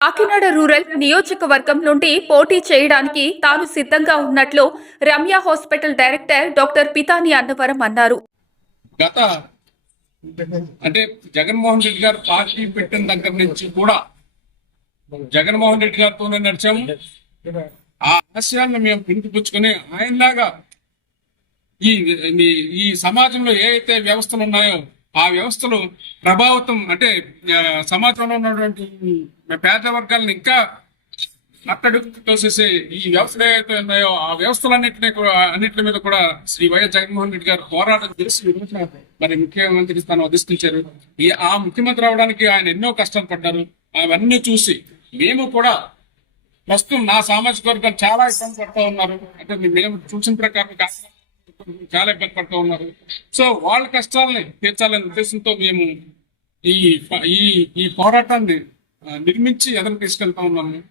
Kakinada rural నియోజకవర్గం నుండి పోటీ చేయడానికి తాను సిద్ధంగా ఉన్నట్లు Ramya hospital director doctor Pitani Annavaram అన్నారు. గత అంటే జగన్మోహన్ రెడ్డి గారు పార్టీ పెట్టిన దగ్గర నుంచి కూడా జగన్మోహన్ రెడ్డి గారితోనే నడిచాము. ఆ ఆశయాలను మేము పిలుపుచ్చుకొని ఆయనలాగా ఈ ఈ- ఈ సమాజంలో ఏ అయితే వ్యవస్థలు ఉన్నాయో ఆ వ్యవస్థలు ప్రభావితం అంటే సమాజంలో ఉన్నటువంటి పేద వర్గాలను ఇంకా అట్టడుగు తోసేసే ఈ వ్యవస్థలు ఏవైతే ఉన్నాయో ఆ వ్యవస్థలన్నింటినీ కూడా అన్నింటి మీద కూడా శ్రీ వైఎస్ జగన్మోహన్ రెడ్డి గారు పోరాటం చేసి మరి ముఖ్యమంత్రి స్థానం అధిష్ఠించారు ఈ ఆ ముఖ్యమంత్రి అవడానికి ఆయన ఎన్నో కష్టాలు పడ్డారు. అవన్నీ చూసి మేము కూడా ప్రస్తుతం నా సామాజిక వర్గం చాలా ఇబ్బంది పడుతూ ఉన్నారు. అంటే మేము చూసిన ప్రకారం కాకుండా చాలా ఇబ్బంది పడుతూ ఉన్నారు. సో వాళ్ళ కష్టాలని తీర్చాలనే ఉద్దేశంతో మేము ఈ ఈ ఈ పోరాటాన్ని నిర్మించి ఎదురు తీసుకెళ్తా ఉన్నాము.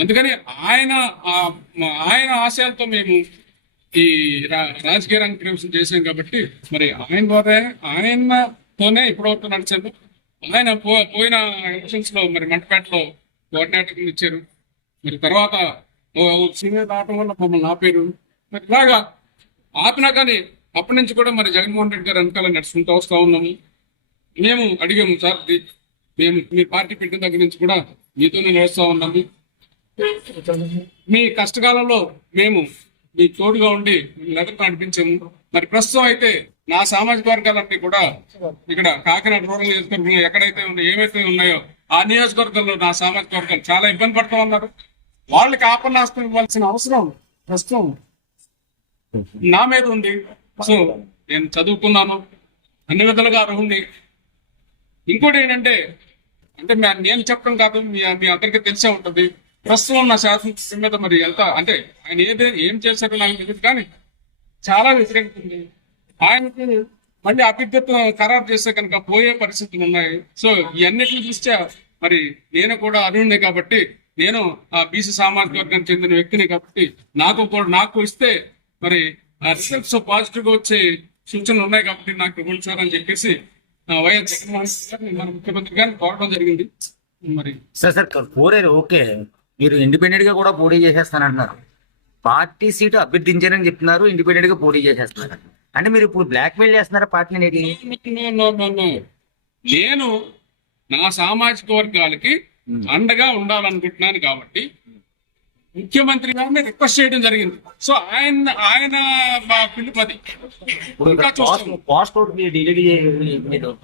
అందుకని ఆయన ఆ- ఆయన ఆశయాలతో మేము ఈ రా- రాజకీయ రంగ ప్రవేశం చేశాం కాబట్టి మరి ఆయన ద్వారా ఆయనతోనే ఇప్పటివరకు నడిచాను ఆయన పో పోయిన ఎలక్షన్స్లో మరి మంటపేటలో కోఆర్డినేటర్ ఇచ్చారు. మరి తర్వాత సీనియర్ రావటం వల్ల మమ్మల్ని ఆపారు. మరి ఇలాగా ఆపినా కానీ అప్పటి నుంచి కూడా మరి జగన్మోహన్ రెడ్డి గారు వెనకాల నడుచుకుంటూ వస్తూ ఉన్నాము. మేము అడిగాము సార్ మేము మీ పార్టీ పెట్టిన దగ్గర నుంచి కూడా మీతోనే నడుస్తూ ఉన్నాము. మీ కష్టకాలంలో మేము మీ తోడుగా ఉండి లెటర్ నడిపించాము. మరి ప్రస్తుతం అయితే నా సామాజిక వర్గాలన్నీ కూడా ఇక్కడ కాకినాడ రూరల్ నియోజకవర్గంలో ఎక్కడైతే ఉన్నాయో ఏవైతే ఉన్నాయో ఆ నియోజకవర్గంలో నా సామాజిక వర్గాలు చాలా ఇబ్బంది పడుతూ ఉన్నారు. వాళ్ళకి ఆపన్నాస్తం ఇవ్వాల్సిన అవసరం ప్రస్తుతం నా మీద ఉంది. సో నేను చదువుకున్నాను. అన్ని విధాలుగా అర్హుణ్ణి. ఇంకోటి ఏంటంటే అంటే నేను చెప్పడం కాదు మీ మీ అందరికీ తెలిసే ఉంటుంది. ప్రస్తుతం ఉన్న శాసనసభ మీద మరి వెళ్తా అంటే ఆయన ఏదే ఏం చేశారో నాకు తెలియదు కానీ చాలా వ్యతిరేకింది ఆయనకు మళ్ళీ అభ్యర్థిత్వం ఖరారు చేస్తే కనుక పోయే పరిస్థితులు ఉన్నాయి. సో ఇవన్నిటిని దృష్ట్యా మరి నేను కూడా అర్హుడిని కాబట్టి నేను ఆ బీసీ సామాజిక వర్గానికి చెందిన వ్యక్తిని కాబట్టి నాకు కూడా నాకు ఇస్తే మరి రిజల్ట్స్ పాజిటివ్గా వచ్చే సూచనలు ఉన్నాయి కాబట్టి నాకు ఇవ్వండి సార్ అని చెప్పేసి వైఎస్ జగన్మోహన్ రెడ్డి మన ముఖ్యమంత్రి గారిని కోరడం జరిగింది. మరి సార్ సార్ కోరేరు ఓకే. మీరు ఇండిపెండెంట్గా కూడా పోటీ చేసేస్తానంటున్నారు. పార్టీ సీటు అభ్యర్థించారని చెప్తున్నారు ఇండిపెండెంట్గా పోటీ చేసేస్తున్నారు. అంటే మీరు ఇప్పుడు బ్లాక్ మెయిల్ చేస్తున్నారా పార్టీని no. నేను నా సామాజిక వర్గాలకి అండగా ఉండాలనుకుంటున్నాను కాబట్టి ముఖ్యమంత్రి గారిని రిక్వెస్ట్ చేయడం జరిగింది. సో ఆయన ఆయన పిలుపు అది.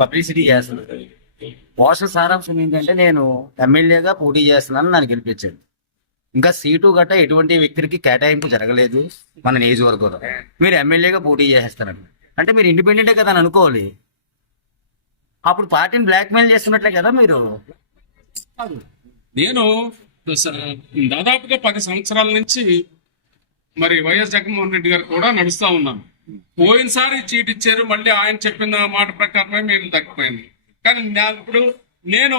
పబ్లిసిటీ చేస్తున్నారు. పోస్ట్ సారాంశం ఏంటంటే నేను ఎమ్మెల్యేగా పోటీ చేస్తున్నాను నన్ను గెలిపించాడు ఇంకా సీటు గట్ట ఎటువంటి వ్యక్తికి కేటాయింపు జరగలేదు మన నియోజకవర్గంలో. మీరు ఎమ్మెల్యేగా పోటీ చేసేస్తారండి అంటే మీరు ఇండిపెండెంటే కదా అని అనుకోవాలి. అప్పుడు పార్టీని బ్లాక్ మెయిల్ చేస్తున్నట్లే కదా మీరు. నేను దాదాపుగా పది సంవత్సరాల నుంచి మరి వైఎస్ జగన్మోహన్ రెడ్డి గారు కూడా నడుస్తా ఉన్నాను పోయినసారి చీట్ ఇచ్చారు మళ్ళీ ఆయన చెప్పిన మాట ప్రకారమే మేము తగ్గిపోయింది. కానీ నా ఇప్పుడు నేను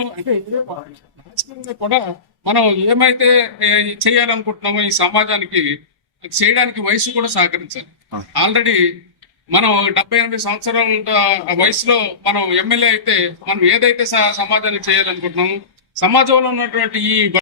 కూడా మనం ఏమైతే చేయాలనుకుంటున్నామో ఈ సమాజానికి చేయడానికి వయసు కూడా సహకరించాలి. ఆల్రెడీ మనం డెబ్బై ఎనభై సంవత్సరాల వయసులో మనం ఎమ్మెల్యే అయితే మనం ఏదైతే సమాజానికి చేయాలనుకుంటున్నామో సమాజంలో ఉన్నటువంటి ఈ